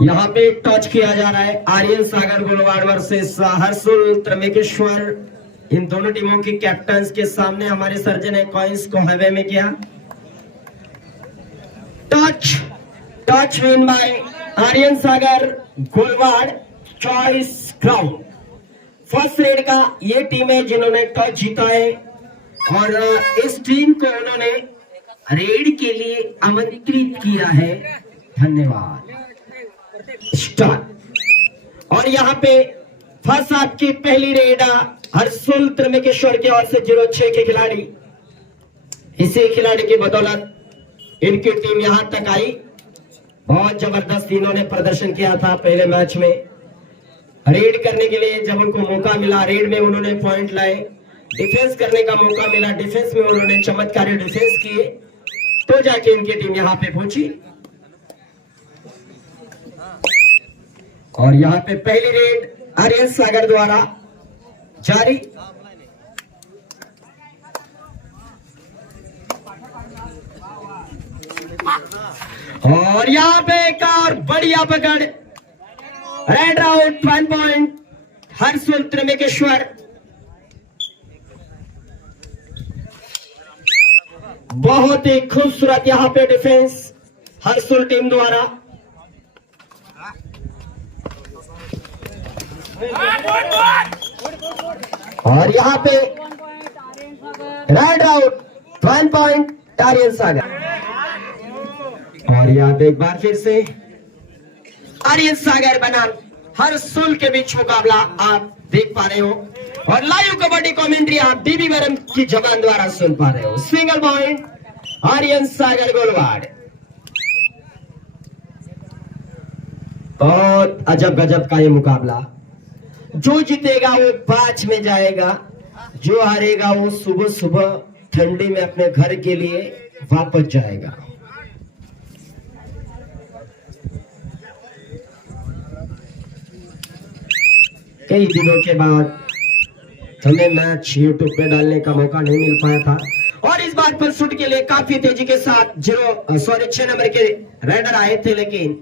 यहाँ पे टच किया जा रहा है आर्यन सागर गोलवाड़ वर्सेस हर्षुल त्रमेकेश्वर। इन दोनों टीमों के कैप्टन्स के सामने हमारे सर्जन ने कॉइंस को हवे में किया। Touch win by Aryan Sagar Golwad choice ground. First raid का ये टीम है जिन्होंने टॉस जीता है और इस टीम को उन्होंने रेड के लिए आमंत्रित किया है। धन्यवाद। स्टार्ट। और यहाँ पे फर्स्ट हाफ की पहली रेड हर्षुल त्रमेकेश्वर की ओर से 06 के खिलाड़ी, इसी खिलाड़ी की बदौलत इनकी टीम यहां तक आई। बहुत जबरदस्त इन्होंने प्रदर्शन किया था पहले मैच में। रेड करने के लिए जब उनको मौका मिला रेड में उन्होंने पॉइंट लाए, डिफेंस करने का मौका मिला, डिफेंस में उन्होंने चमत्कारी डिफेंस किए, तो जाके इनकी टीम यहां पे पहुंची। और यहां पे पहली रेड आर्यन सागर द्वारा जारी। और यहां पे एक और बढ़िया पकड़, रेड आउट 1 पॉइंट हर्षुल त्रमेकेश्वर। बहुत ही खूबसूरत यहां पे डिफेंस हर्षुल टीम द्वारा। और यहां पे red out 1 point Aryan Sagar. और यहां पे एक बार फिर से आर्यन सागर बनाम हर्षुल के बीच मुकाबला आप देख पा रहे हो और लाइव कबड्डी कमेंट्री आप बीबी वरम की जबान द्वारा सुन पा रहे हो। Single point Aryan Sagar Golwad. बहुत अजब गजब का ये मुकाबला। जो जीतेगा वो 5 में जाएगा, जो हारेगा वो सुबह सुबह ठंडी में अपने घर के लिए वापस जाएगा। कई दिनों के बाद हमें मैच यूट्यूब पे डालने का मौका नहीं मिल पाया था और इस बात पर शूट के लिए काफी तेजी के साथ 6 नंबर के राइडर आए थे, लेकिन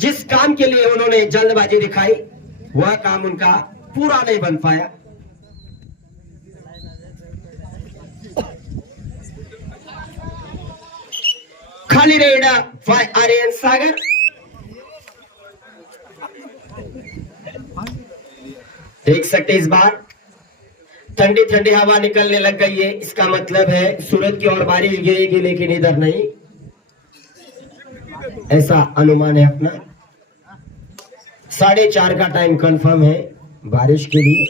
जिस काम के लिए उन्होंने जल्दबाजी दिखाई वह काम उनका पूरा नहीं बन पाया। खाली रेड आर्यन सागर। देख सकते इस बार ठंडी ठंडी हवा निकलने लग गई है, इसका मतलब है सूरज की ओर बारिश गिरेगी, लेकिन इधर नहीं, ऐसा अनुमान है अपना। 4:30 का टाइम कंफर्म है बारिश के लिए।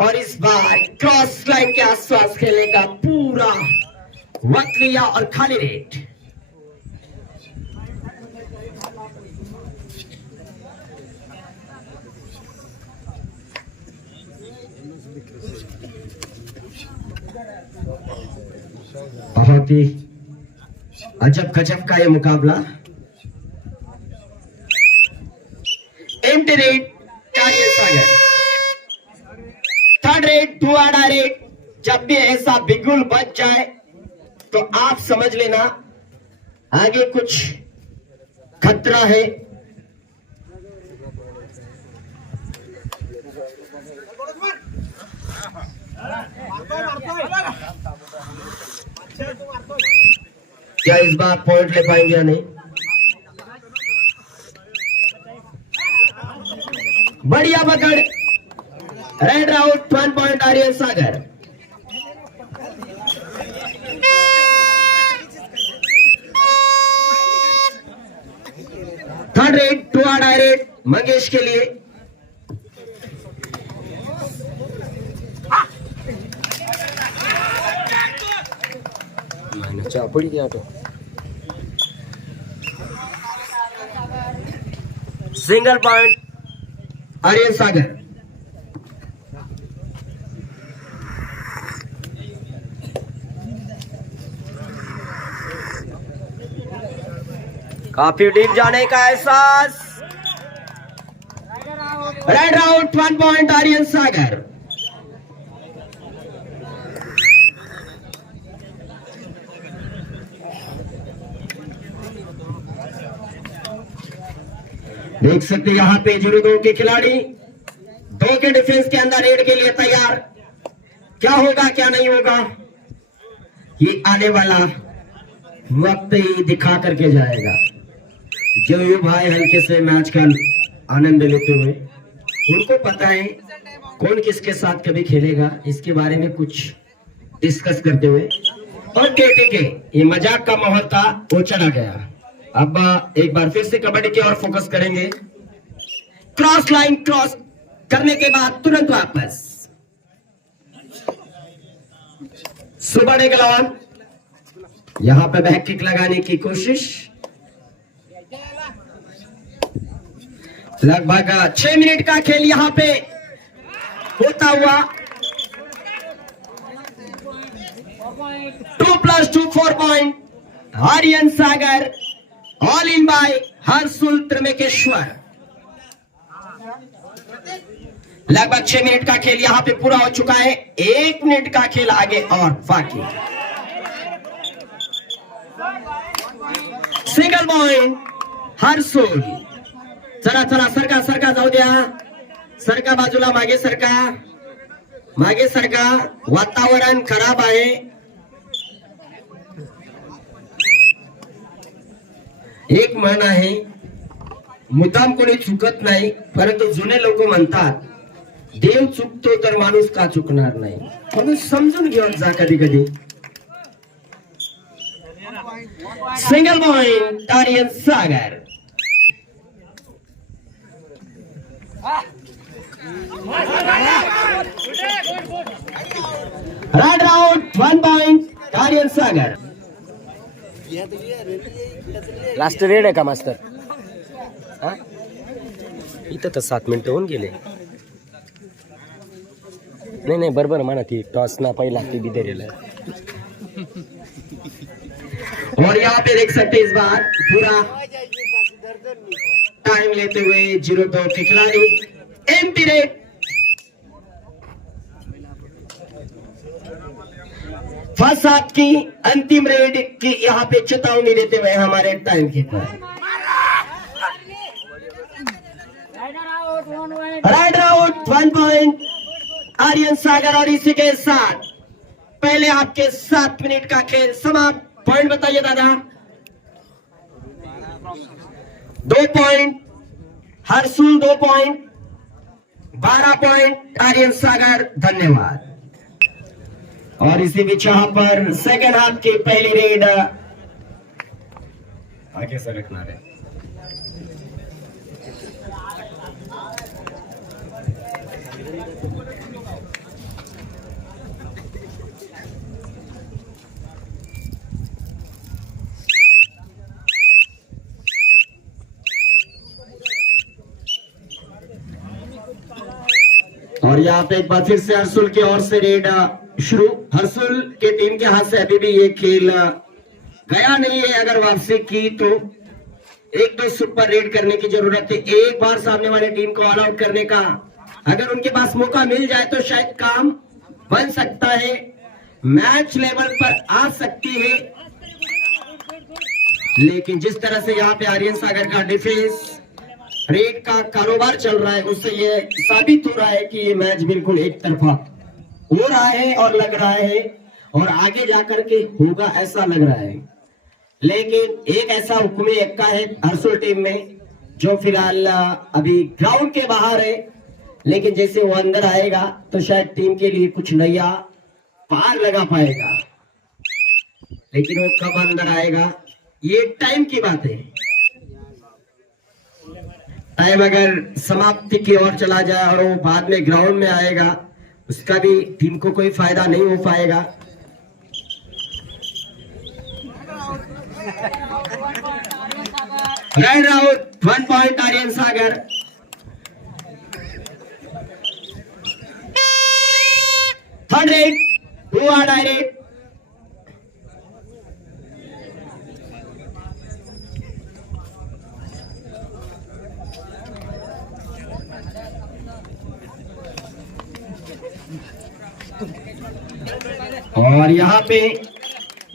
और इस बार क्रॉस लाइन के आसपास खेलने का पूरा वक्त लिया और खाली रेड। बहुत ही अजब गजब का ये मुकाबला। Empty red Aryan Sagar. Third raid 2 आड़ा रेड। जब भी ऐसा बिगुल बच जाए तो आप समझ लेना आगे कुछ खतरा है। क्या इस बार पॉइंट ले पाएंगे या नहीं? बढ़िया पकड़, red out 1 point Aryan Sagar. Third raid 2 आड़ा रेड मंगेश के लिए। पड़ी गया तो सिंगल पॉइंट आर्यन सागर। काफी डीप जाने का एहसास। रेड आउट 1 पॉइंट आर्यन सागर। देख सकते यहाँ पे 0-2 के खिलाड़ी 2 के डिफेंस के अंदर रेड के लिए तैयार। क्या होगा क्या नहीं होगा ये आने वाला वक्त ही दिखा करके जाएगा। जो ये भाई हल्के से मैच का आनंद लेते हुए, उनको पता है कौन किसके साथ कभी खेलेगा, इसके बारे में कुछ डिस्कस करते हुए। और ठीक है, ये मजाक का माहौल था, वो चला गया। अब एक बार फिर से कबड्डी की ओर फोकस करेंगे। क्रॉस लाइन क्रॉस करने के बाद तुरंत वापस सुबह गलवान यहां पे बैक किक लगाने की कोशिश। लगभग 6 मिनट का खेल यहां पे होता हुआ। 2+2 4 point Aryan Sagar all in by Harshul Trimekeshwar. लगभग 6 मिनट का खेल यहां पे पूरा हो चुका है। 1 मिनट का खेल आगे और बाकी। Single point Harshul. चला चला सरका सरका जाऊ द्या, सरका बाजूला, मागे सरका, मागे सरका, वातावरण खराब आहे। एक म्हण आहे, मुद्दाम कोणी चुकत नाही, परंतु जुने लोक म्हणतात देव चुकतो तर माणूस का चुकणार नाही, म्हणून समजून घेऊन जा कधी कधी। सिंगल पॉइंट आर्यन सागर। राइट राउंड 1 पॉइंट आर्यन सागर। लास्ट रेड आहे का मास्टर? हा इथं तर 7 मिनिटं होऊन गेले। नहीं नहीं बरोबर म्हणा, ती टॉस ना पहिला ती भी दे रहा। और यहाँ पे देख सकते इस बार पूरा टाइम लेते हुए 0-2 के खिलाड़ी एम्प्टी रेड। फर्स्ट हाफ की अंतिम रेड की यहाँ पे चेतावनी देते हुए हमारे time keeper. Right out 1 point Aryan Sagar. और इसी के साथ पहले आपके 7 मिनट का खेल समाप्त। पॉइंट बताइए दादा। 2 point Harshul, 2 point, 12 point Aryan Sagar. धन्यवाद। और इसी बीच यहां पर सेकंड हाफ की पहली रेड आगे से रखना है। और यहाँ पे एक बार फिर से हर्षुल की ओर से रेड शुरू। हर्षुल के टीम के हाथ से अभी भी ये खेल गया नहीं है। अगर वापसी की तो 1-2 सुपर रेड करने की जरूरत है। एक बार सामने वाले टीम को ऑल आउट करने का अगर उनके पास मौका मिल जाए तो शायद काम बन सकता है, मैच लेवल पर आ सकती है। लेकिन जिस तरह से यहाँ पे आर्यन सागर का डिफेंस रेड का कारोबार चल रहा है, उससे ये साबित हो रहा है कि ये मैच बिल्कुल एक तरफा हो रहा है और लग रहा है, और आगे जाकर के होगा ऐसा लग रहा है। लेकिन एक ऐसा हुक्मी एक्का है हर्षुल टीम में जो फिलहाल अभी ग्राउंड के बाहर है, लेकिन जैसे वो अंदर आएगा तो शायद टीम के लिए कुछ नया पार लगा पाएगा। लेकिन वो कब अंदर आएगा ये टाइम की बात है। टाइम अगर समाप्ति की ओर चला जाए और वो बाद में ग्राउंड में आएगा, उसका भी टीम को कोई फायदा नहीं हो पाएगा। Raid out 1 point Aryan Sagar. Third raid 2 or direct. और यहाँ पे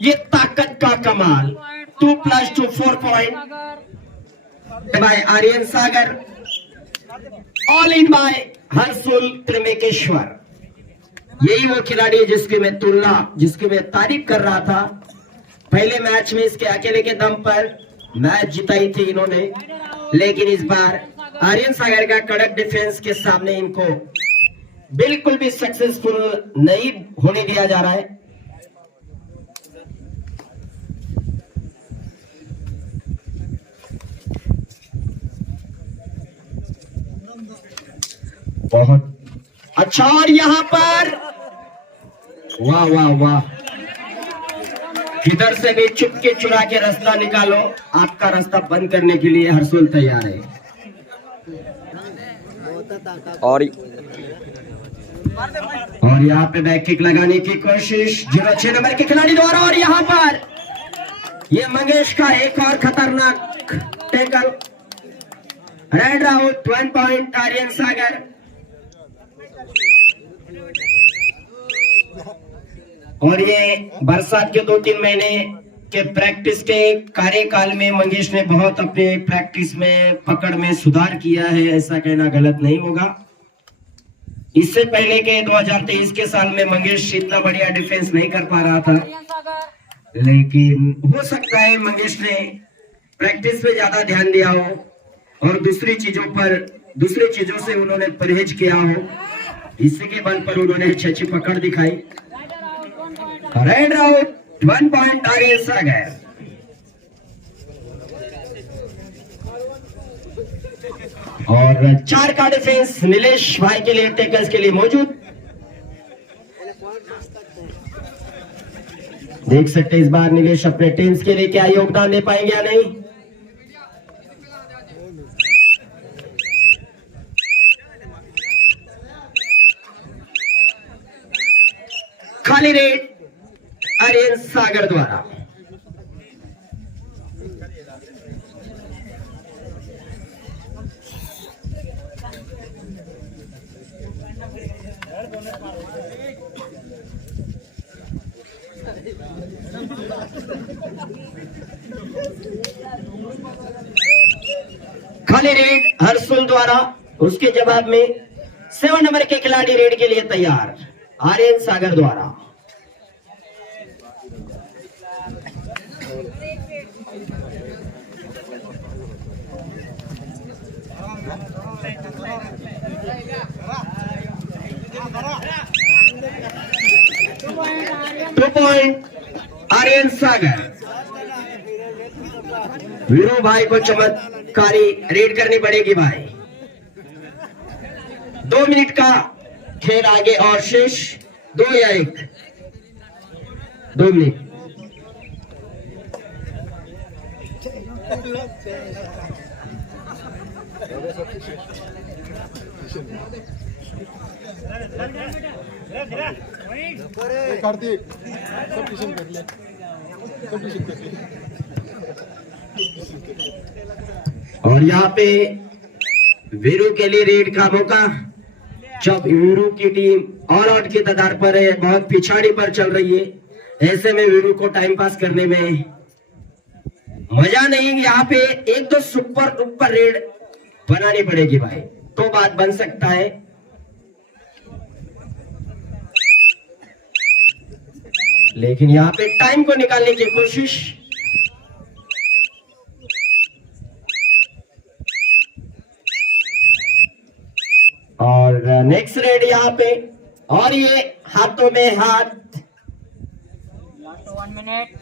ये ताकत का कमाल 2+2 4 point by Aryan Sagar, all in by Harshul Trimekeshwar. यही वो खिलाड़ी है जिसकी मैं तारीफ कर रहा था। पहले मैच में इसके अकेले के दम पर मैच जिताई थी इन्होंने, लेकिन इस बार आर्यन सागर का कड़क डिफेंस के सामने इनको बिल्कुल भी सक्सेसफुल नहीं होने दिया जा रहा है। बहुत अच्छा, और यहां पर वाह वाह वाह, किधर से भी चुपके चुरा के रास्ता निकालो, आपका रास्ता बंद करने के लिए हर्षुल तैयार है। और यहाँ पे बैक किक लगाने की कोशिश 06 नंबर के खिलाड़ी द्वारा, और यहाँ पर ये मंगेश का एक और खतरनाक tackle. Raid out, 1 point Aryan Sagar. और ये बरसात के 2-3 महीने के प्रैक्टिस के कार्यकाल में मंगेश ने बहुत अपने प्रैक्टिस में पकड़ में सुधार किया है, ऐसा कहना गलत नहीं होगा। इससे पहले के 2023 के साल में मंगेश इतना बढ़िया डिफेंस नहीं कर पा रहा था, लेकिन हो सकता है मंगेश ने प्रैक्टिस पे ज्यादा ध्यान दिया हो और दूसरी चीजों से उन्होंने परहेज किया हो, इसी के बल पर उन्होंने अच्छी पकड़ दिखाई। Red out, 1 point Aryan Sagar. और 4 का डिफेंस नीलेश भाई के लिए टेकल्स के लिए मौजूद। देख सकते इस बार नीलेश अपने टीम्स के लिए क्या योगदान दे पाएंगे या नहीं। खाली रेड आर्यन सागर द्वारा। खाली रेड हर्षुल द्वारा, उसके जवाब में 7 नंबर के खिलाड़ी रेड के लिए तैयार आर्यन सागर द्वारा। टू पॉइंट आर्यन सागर। वीरू भाई को चमत्कारी रेड करनी पड़ेगी भाई। 2 मिनट का खेल आगे और शेष 2 या 1, 2 मिनट। कार्तिक सब ट्यूशन कर ले, और यहाँ पे वीरू के लिए रेड का मौका। जब वीरू की टीम ऑल आउट की कतार पर है, बहुत पिछाड़ी पर चल रही है, ऐसे में वीरू को टाइम पास करने में मजा नहीं। यहाँ पे 1-2 सुपर रेड बनानी पड़ेगी भाई, तो बात बन सकता है। लेकिन यहाँ पे टाइम को निकालने की कोशिश। और नेक्स्ट रेड यहाँ पे, और ये हाथों में हाथ।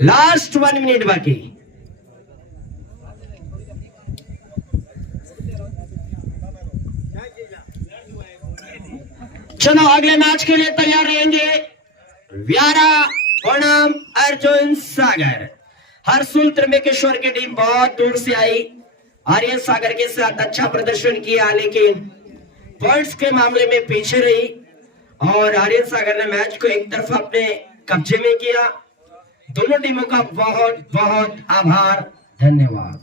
लास्ट 1 मिनट बाकी। चलो अगले मैच के लिए तैयार रहेंगे व्यारा बनाम अर्जुन सागर। हर्षुल त्रिमेकेश्वर की टीम बहुत दूर से आई, आर्यन सागर के साथ अच्छा प्रदर्शन किया, लेकिन पॉइंट्स के मामले में पीछे रही और आर्यन सागर ने मैच को एक तरफा अपने कब्जे में किया। दोनों टीमों का बहुत बहुत आभार, धन्यवाद।